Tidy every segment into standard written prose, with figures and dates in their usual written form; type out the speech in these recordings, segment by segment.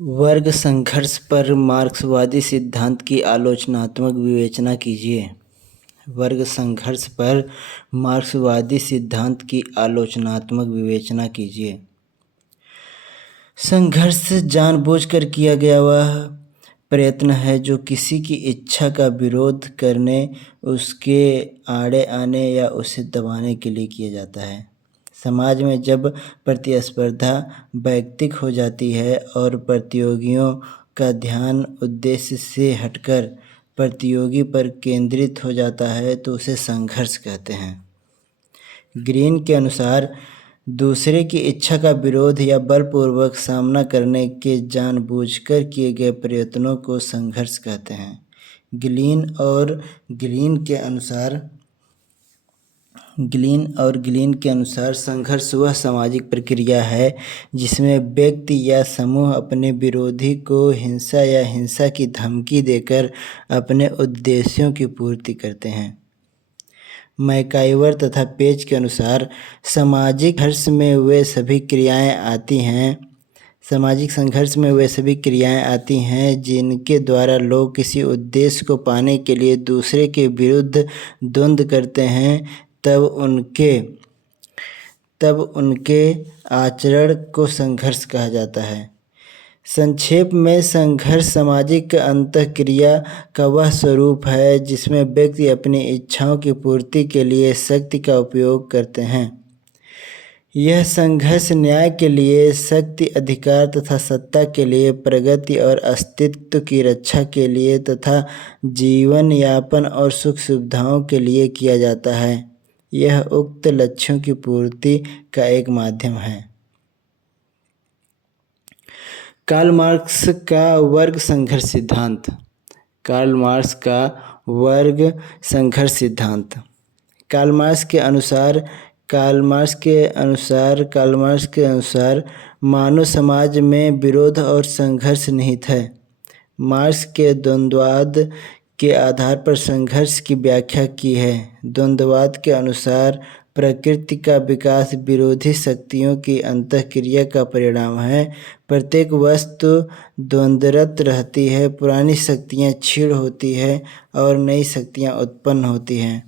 वर्ग संघर्ष पर मार्क्सवादी सिद्धांत की आलोचनात्मक विवेचना कीजिए। वर्ग संघर्ष पर मार्क्सवादी सिद्धांत की आलोचनात्मक विवेचना कीजिए। संघर्ष जानबूझकर किया गया वह प्रयत्न है जो किसी की इच्छा का विरोध करने, उसके आड़े आने या उसे दबाने के लिए किया जाता है। समाज में जब प्रतिस्पर्धा वैयक्तिक हो जाती है और प्रतियोगियों का ध्यान उद्देश्य से हटकर प्रतियोगी पर केंद्रित हो जाता है तो उसे संघर्ष कहते हैं। ग्रीन के अनुसार दूसरे की इच्छा का विरोध या बलपूर्वक सामना करने के जानबूझकर किए गए प्रयत्नों को संघर्ष कहते हैं। ग्लीन के अनुसार संघर्ष वह सामाजिक प्रक्रिया है जिसमें व्यक्ति या समूह अपने विरोधी को हिंसा या हिंसा की धमकी देकर अपने उद्देश्यों की पूर्ति करते हैं। मैकाइवर तथा पेज के अनुसार सामाजिक संघर्ष में वे सभी क्रियाएं आती हैं जिनके द्वारा लोग किसी उद्देश्य को पाने के लिए दूसरे के विरुद्ध द्वंद्व करते हैं। तब उनके आचरण को संघर्ष कहा जाता है। संक्षेप में, संघर्ष सामाजिक अंतःक्रिया का वह स्वरूप है जिसमें व्यक्ति अपनी इच्छाओं की पूर्ति के लिए शक्ति का उपयोग करते हैं। यह संघर्ष न्याय के लिए, शक्ति, अधिकार तथा सत्ता के लिए, प्रगति और अस्तित्व की रक्षा के लिए तथा जीवन यापन और सुख सुविधाओं के लिए किया जाता है। यह उक्त लक्ष्यों की पूर्ति का एक माध्यम है। कार्ल मार्क्स का वर्ग संघर्ष सिद्धांत। कार्ल मार्क्स के अनुसार मानव समाज में विरोध और संघर्ष निहित है। मार्क्स के द्वंद्ववाद के आधार पर संघर्ष की व्याख्या की है। द्वंद्ववाद के अनुसार प्रकृति का विकास विरोधी शक्तियों की अंतःक्रिया का परिणाम है। प्रत्येक वस्तु द्वंद्वरत रहती है। पुरानी शक्तियाँ क्षीण होती है और नई शक्तियाँ उत्पन्न होती हैं।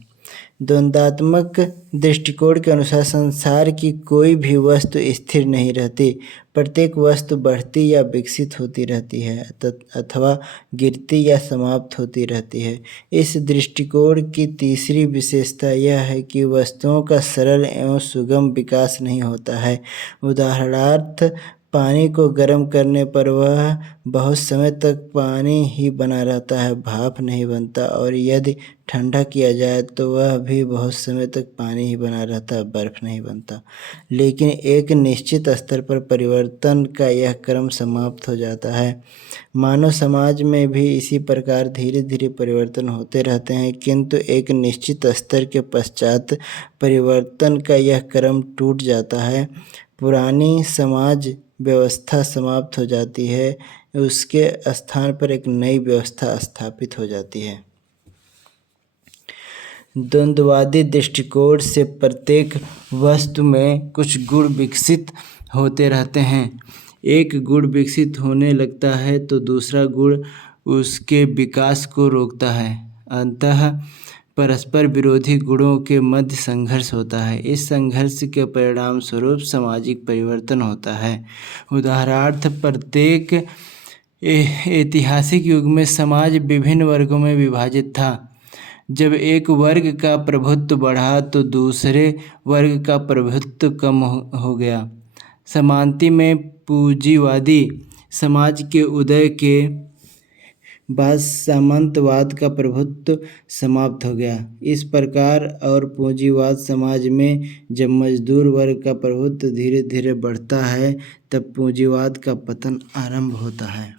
द्वंद्वात्मक दृष्टिकोण के अनुसार संसार की कोई भी वस्तु स्थिर नहीं रहती। प्रत्येक वस्तु बढ़ती या विकसित होती रहती है अथवा गिरती या समाप्त होती रहती है। इस दृष्टिकोण की तीसरी विशेषता यह है कि वस्तुओं का सरल एवं सुगम विकास नहीं होता है। उदाहरणार्थ, पानी को गर्म करने पर वह बहुत समय तक पानी ही बना रहता है, भाप नहीं बनता, और यदि ठंडा किया जाए तो वह भी बहुत समय तक पानी ही बना रहता है, बर्फ नहीं बनता। लेकिन एक निश्चित स्तर पर परिवर्तन का यह क्रम समाप्त हो जाता है। मानव समाज में भी इसी प्रकार धीरे धीरे परिवर्तन होते रहते हैं, किंतु एक निश्चित स्तर के पश्चात परिवर्तन का यह क्रम टूट जाता है। पुरानी समाज व्यवस्था समाप्त हो जाती है, उसके स्थान पर एक नई व्यवस्था स्थापित हो जाती है। द्वंद्ववादी दृष्टिकोण से प्रत्येक वस्तु में कुछ गुण विकसित होते रहते हैं। एक गुण विकसित होने लगता है तो दूसरा गुण उसके विकास को रोकता है। अतः परस्पर विरोधी गुणों के मध्य संघर्ष होता है। इस संघर्ष के परिणाम स्वरूप सामाजिक परिवर्तन होता है। उदाहरणार्थ, प्रत्येक ऐतिहासिक युग में समाज विभिन्न वर्गों में विभाजित था। जब एक वर्ग का प्रभुत्व बढ़ा तो दूसरे वर्ग का प्रभुत्व कम हो गया। समानता में पूंजीवादी समाज के उदय के बाद सामंतवाद का प्रभुत्व समाप्त हो गया। इस प्रकार और पूंजीवाद समाज में जब मजदूर वर्ग का प्रभुत्व धीरे धीरे बढ़ता है तब पूंजीवाद का पतन आरंभ होता है।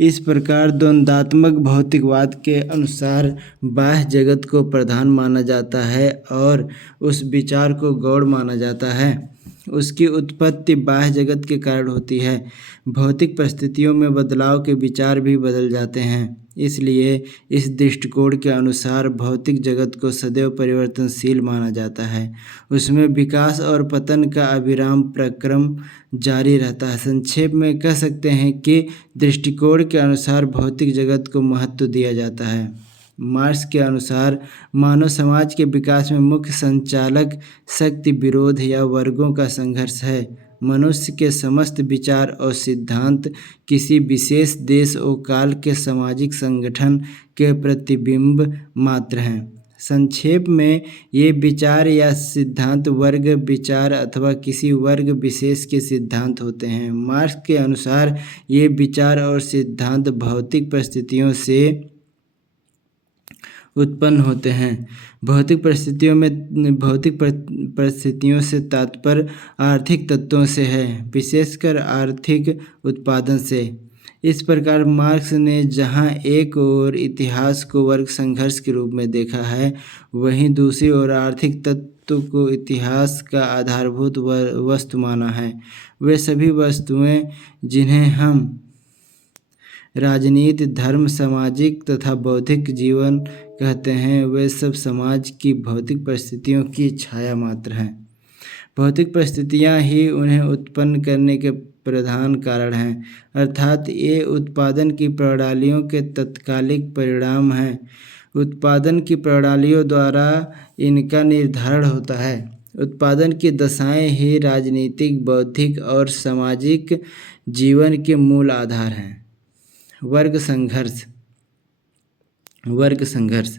इस प्रकार द्वंद्वात्मक भौतिकवाद के अनुसार बाह्य जगत को प्रधान माना जाता है और उस विचार को गौण माना जाता है। उसकी उत्पत्ति बाह्य जगत के कारण होती है। भौतिक परिस्थितियों में बदलाव के विचार भी बदल जाते हैं। इसलिए इस दृष्टिकोण के अनुसार भौतिक जगत को सदैव परिवर्तनशील माना जाता है। उसमें विकास और पतन का अविराम प्रक्रम जारी रहता है। संक्षेप में कह सकते हैं कि दृष्टिकोण के अनुसार भौतिक जगत को महत्व दिया जाता है। मार्क्स के अनुसार मानव समाज के विकास में मुख्य संचालक शक्ति विरोध या वर्गों का संघर्ष है। मनुष्य के समस्त विचार और सिद्धांत किसी विशेष देश और काल के सामाजिक संगठन के प्रतिबिंब मात्र हैं। संक्षेप में ये विचार या सिद्धांत वर्ग विचार अथवा किसी वर्ग विशेष के सिद्धांत होते हैं। मार्क्स के अनुसार ये विचार और सिद्धांत भौतिक परिस्थितियों से उत्पन्न होते हैं। भौतिक परिस्थितियों से तात्पर्य आर्थिक तत्वों से है, विशेषकर आर्थिक उत्पादन से। इस प्रकार मार्क्स ने जहाँ एक ओर इतिहास को वर्ग संघर्ष के रूप में देखा है, वहीं दूसरी ओर आर्थिक तत्व को इतिहास का आधारभूत वस्तु माना है। वे सभी वस्तुएं जिन्हें हम राजनीति, धर्म, सामाजिक तथा बौद्धिक जीवन कहते हैं, वे सब समाज की भौतिक परिस्थितियों की छाया मात्र हैं। भौतिक परिस्थितियां ही उन्हें उत्पन्न करने के प्रधान कारण हैं, अर्थात ये उत्पादन की प्रणालियों के तत्कालिक परिणाम हैं। उत्पादन की प्रणालियों द्वारा इनका निर्धारण होता है। उत्पादन की दशाएं ही राजनीतिक, बौद्धिक और सामाजिक जीवन के मूल आधार हैं। वर्ग संघर्ष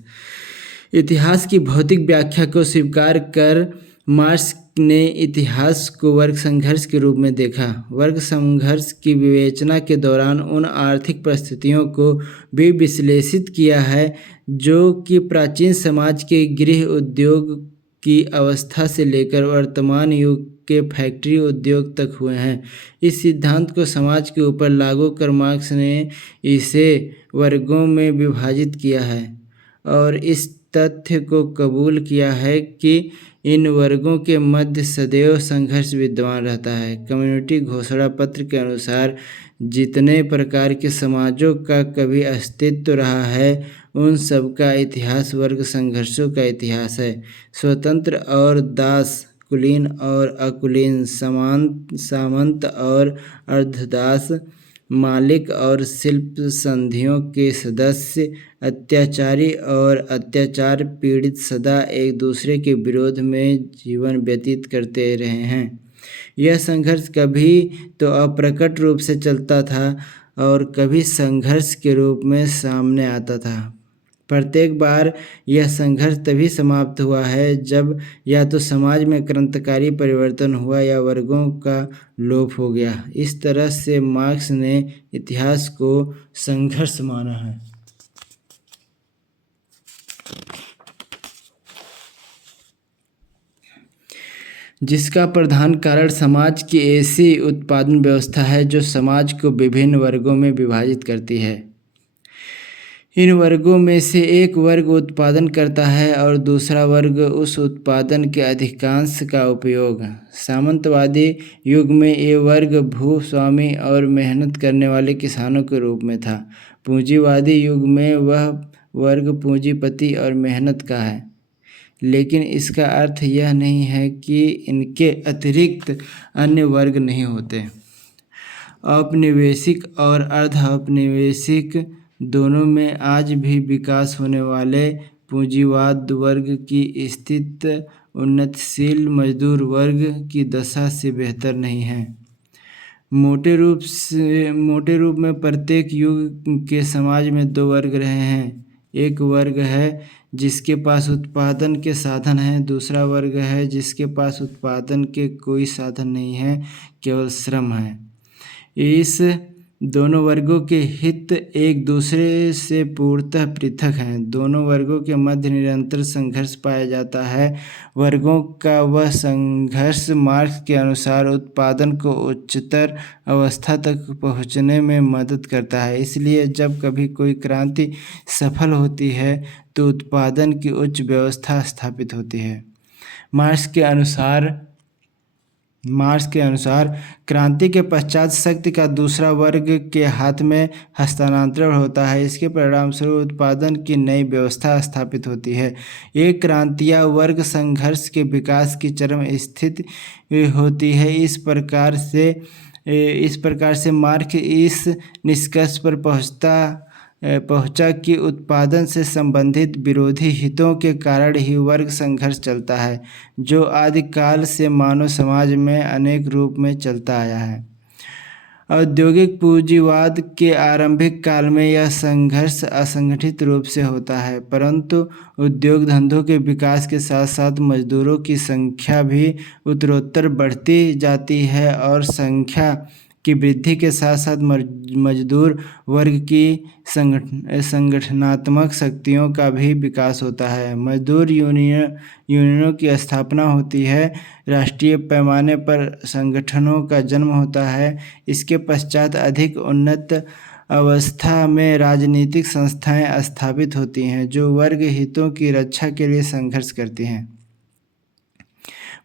इतिहास की भौतिक व्याख्या को स्वीकार कर मार्क्स ने इतिहास को वर्ग संघर्ष के रूप में देखा। वर्ग संघर्ष की विवेचना के दौरान उन आर्थिक परिस्थितियों को भी विश्लेषित किया है जो कि प्राचीन समाज के गृह उद्योग की अवस्था से लेकर वर्तमान युग के फैक्ट्री उद्योग तक हुए हैं। इस सिद्धांत को समाज के ऊपर लागू कर मार्क्स ने इसे वर्गों में विभाजित किया है और इस तथ्य को कबूल किया है कि इन वर्गों के मध्य सदैव संघर्ष विद्यमान रहता है। कम्युनिटी घोषणा पत्र के अनुसार जितने प्रकार के समाजों का कभी अस्तित्व रहा है, उन सब का इतिहास वर्ग संघर्षों का इतिहास है। स्वतंत्र और दास, कुलीन और अकुलीन, सामंत और अर्धदास, मालिक और शिल्प संधियों के सदस्य, अत्याचारी और अत्याचार पीड़ित सदा एक दूसरे के विरोध में जीवन व्यतीत करते रहे हैं। यह संघर्ष कभी तो अप्रकट रूप से चलता था और कभी संघर्ष के रूप में सामने आता था। प्रत्येक बार यह संघर्ष तभी समाप्त हुआ है जब या तो समाज में क्रांतिकारी परिवर्तन हुआ या वर्गों का लोप हो गया। इस तरह से मार्क्स ने इतिहास को संघर्ष माना है। जिसका प्रधान कारण समाज की ऐसी उत्पादन व्यवस्था है जो समाज को विभिन्न वर्गों में विभाजित करती है। इन वर्गों में से एक वर्ग उत्पादन करता है और दूसरा वर्ग उस उत्पादन के अधिकांश का उपयोग। सामंतवादी युग में ये वर्ग भूस्वामी और मेहनत करने वाले किसानों के रूप में था। पूंजीवादी युग में वह वर्ग पूंजीपति और मेहनत का है। लेकिन इसका अर्थ यह नहीं है कि इनके अतिरिक्त अन्य वर्ग नहीं होते। औपनिवेशिक और अर्ध औपनिवेशिक दोनों में आज भी विकास होने वाले पूंजीवाद वर्ग की स्थिति उन्नतशील मजदूर वर्ग की दशा से बेहतर नहीं है। मोटे रूप में प्रत्येक युग के समाज में दो वर्ग रहे हैं। एक वर्ग है जिसके पास उत्पादन के साधन हैं, दूसरा वर्ग है जिसके पास उत्पादन के कोई साधन नहीं है, केवल श्रम है। इस दोनों वर्गों के हित एक दूसरे से पूर्णतः पृथक हैं। दोनों वर्गों के मध्य निरंतर संघर्ष पाया जाता है। वर्गों का वह संघर्ष मार्क्स के अनुसार उत्पादन को उच्चतर अवस्था तक पहुंचने में मदद करता है। इसलिए जब कभी कोई क्रांति सफल होती है तो उत्पादन की उच्च व्यवस्था स्थापित होती है। मार्क्स के अनुसार मार्क्स के अनुसार क्रांति के पश्चात शक्ति का दूसरा वर्ग के हाथ में हस्तांतरण होता है। इसके परिणामस्वरूप उत्पादन की नई व्यवस्था स्थापित होती है। ये क्रांतियाँ वर्ग संघर्ष के विकास की चरम स्थिति होती है। इस प्रकार से मार्क्स इस निष्कर्ष पर पहुंचा कि उत्पादन से संबंधित विरोधी हितों के कारण ही वर्ग संघर्ष चलता है, जो आदिकाल से मानव समाज में अनेक रूप में चलता आया है। औद्योगिक पूंजीवाद के आरंभिक काल में यह संघर्ष असंगठित रूप से होता है, परंतु उद्योग धंधों के विकास के साथ साथ मजदूरों की संख्या भी उत्तरोत्तर बढ़ती जाती है और संख्या की वृद्धि के साथ साथ मजदूर वर्ग की संगठनात्मक शक्तियों का भी विकास होता है। मजदूर यूनियनों की स्थापना होती है, राष्ट्रीय पैमाने पर संगठनों का जन्म होता है। इसके पश्चात अधिक उन्नत अवस्था में राजनीतिक संस्थाएं स्थापित होती हैं, जो वर्ग हितों की रक्षा के लिए संघर्ष करती हैं।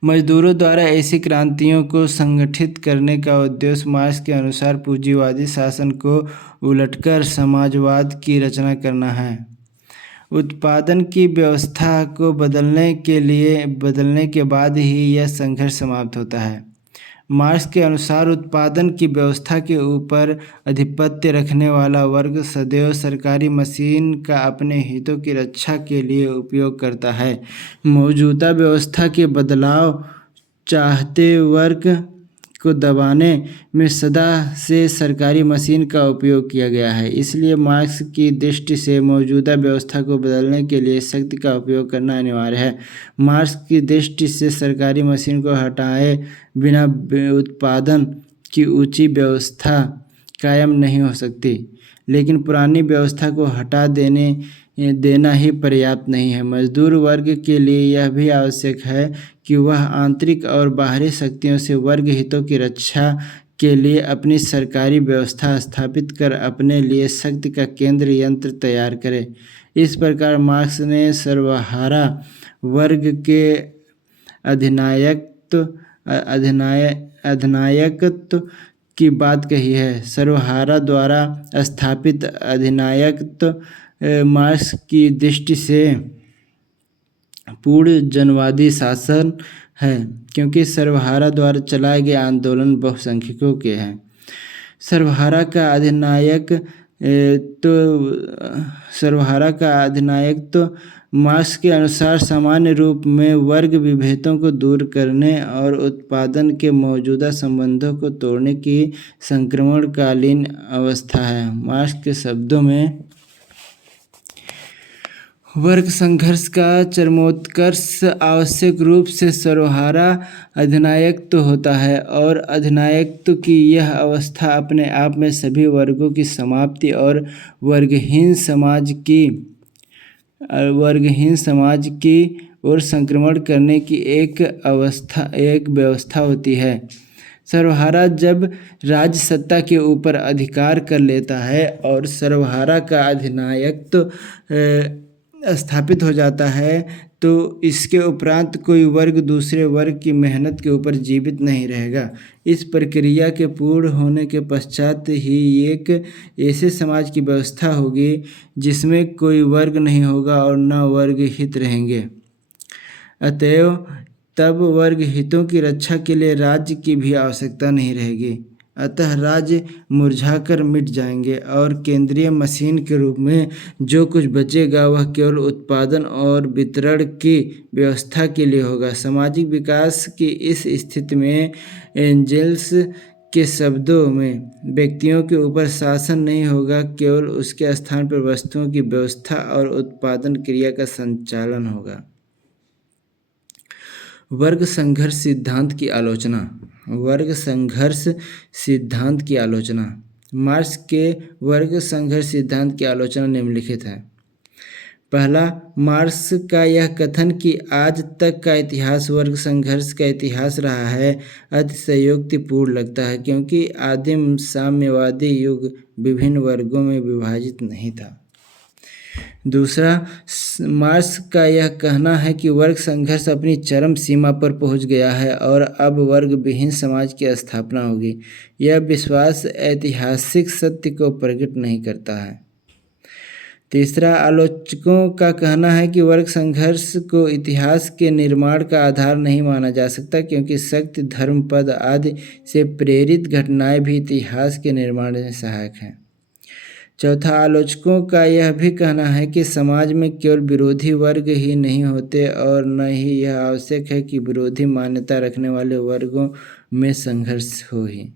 मजदूरों द्वारा ऐसी क्रांतियों को संगठित करने का उद्देश्य मार्क्स के अनुसार पूंजीवादी शासन को उलटकर समाजवाद की रचना करना है। उत्पादन की व्यवस्था को बदलने के बाद ही यह संघर्ष समाप्त होता है। मार्क्स के अनुसार उत्पादन की व्यवस्था के ऊपर आधिपत्य रखने वाला वर्ग सदैव सरकारी मशीन का अपने हितों की रक्षा के लिए उपयोग करता है। मौजूदा व्यवस्था के बदलाव चाहते वर्ग को दबाने में सदा से सरकारी मशीन का उपयोग किया गया है। इसलिए मार्क्स की दृष्टि से मौजूदा व्यवस्था को बदलने के लिए शक्ति का उपयोग करना अनिवार्य है। मार्क्स की दृष्टि से सरकारी मशीन को हटाए बिना उत्पादन की ऊंची व्यवस्था कायम नहीं हो सकती, लेकिन पुरानी व्यवस्था को हटा देना ही पर्याप्त नहीं है। मजदूर वर्ग के लिए यह भी आवश्यक है कि वह आंतरिक और बाहरी शक्तियों से वर्ग हितों की रक्षा के लिए अपनी सरकारी व्यवस्था स्थापित कर अपने लिए शक्ति का केंद्र यंत्र तैयार करे। इस प्रकार मार्क्स ने सर्वहारा वर्ग के अधिनायकत्व की बात कही है। सर्वहारा द्वारा स्थापित अधिनायकत्व मार्क्स की दृष्टि से पूर्ण जनवादी शासन है, क्योंकि सर्वहारा द्वारा चलाए गए आंदोलन बहुसंख्यकों के हैं। सर्वहारा का अधिनायक तो मार्क्स के अनुसार सामान्य रूप में वर्ग विभेदों को दूर करने और उत्पादन के मौजूदा संबंधों को तोड़ने की संक्रमणकालीन अवस्था है। मार्क्स के शब्दों में वर्ग संघर्ष का चरमोत्कर्ष आवश्यक रूप से सर्वहारा अधिनायकत्व होता है और अधिनायकत्व की यह अवस्था अपने आप में सभी वर्गों की समाप्ति और वर्गहीन समाज की ओर संक्रमण करने की एक व्यवस्था होती है। सर्वहारा जब राज्य सत्ता के ऊपर अधिकार कर लेता है और सर्वहारा का अधिनायकत्व स्थापित हो जाता है, तो इसके उपरांत कोई वर्ग दूसरे वर्ग की मेहनत के ऊपर जीवित नहीं रहेगा। इस प्रक्रिया के पूर्ण होने के पश्चात ही एक ऐसे समाज की व्यवस्था होगी जिसमें कोई वर्ग नहीं होगा और न वर्ग हित रहेंगे। अतएव तब वर्ग हितों की रक्षा के लिए राज्य की भी आवश्यकता नहीं रहेगी। अतः राज्य मुरझाकर मिट जाएंगे और केंद्रीय मशीन के रूप में जो कुछ बचेगा वह केवल उत्पादन और वितरण की व्यवस्था के लिए होगा। सामाजिक विकास की इस स्थिति में एंजेल्स के शब्दों में व्यक्तियों के ऊपर शासन नहीं होगा, केवल उसके स्थान पर वस्तुओं की व्यवस्था और उत्पादन क्रिया का संचालन होगा। वर्ग संघर्ष सिद्धांत की आलोचना। वर्ग संघर्ष सिद्धांत की आलोचना। मार्क्स के वर्ग संघर्ष सिद्धांत की आलोचना निम्नलिखित है। पहला, मार्क्स का यह कथन कि आज तक का इतिहास वर्ग संघर्ष का इतिहास रहा है अतिशयोक्तिपूर्ण लगता है, क्योंकि आदिम साम्यवादी युग विभिन्न वर्गों में विभाजित नहीं था। दूसरा, मार्क्स का यह कहना है कि वर्ग संघर्ष अपनी चरम सीमा पर पहुंच गया है और अब वर्ग विहीन समाज की स्थापना होगी। यह विश्वास ऐतिहासिक सत्य को प्रकट नहीं करता है। तीसरा, आलोचकों का कहना है कि वर्ग संघर्ष को इतिहास के निर्माण का आधार नहीं माना जा सकता, क्योंकि शक्ति, धर्म, पद आदि से प्रेरित घटनाएं भी इतिहास के निर्माण में सहायक हैं। चौथा, आलोचकों का यह भी कहना है कि समाज में केवल विरोधी वर्ग ही नहीं होते और न ही यह आवश्यक है कि विरोधी मान्यता रखने वाले वर्गों में संघर्ष हो ही।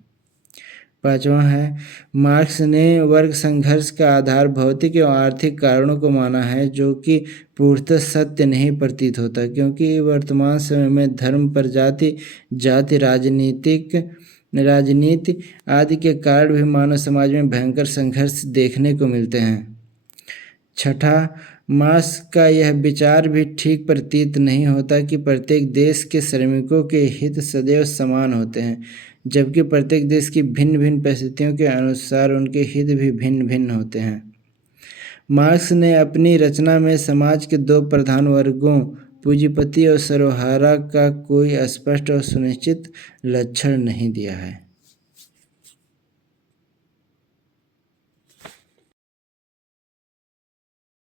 पांचवा है, मार्क्स ने वर्ग संघर्ष का आधार भौतिक एवं आर्थिक कारणों को माना है, जो कि पूर्णतः सत्य नहीं प्रतीत होता, क्योंकि वर्तमान समय में धर्म पर जाति राजनीति आदि के कारण भी मानव समाज में भयंकर संघर्ष देखने को मिलते हैं। छठा, मार्क्स का यह विचार भी ठीक प्रतीत नहीं होता कि प्रत्येक देश के श्रमिकों के हित सदैव समान होते हैं, जबकि प्रत्येक देश की भिन्न भिन्न परिस्थितियों के अनुसार उनके हित भी भिन्न भिन्न होते हैं। मार्क्स ने अपनी रचना में समाज के दो प्रधान वर्गों, पूंजीपति और सर्वहारा, का कोई स्पष्ट और सुनिश्चित लक्षण नहीं दिया है।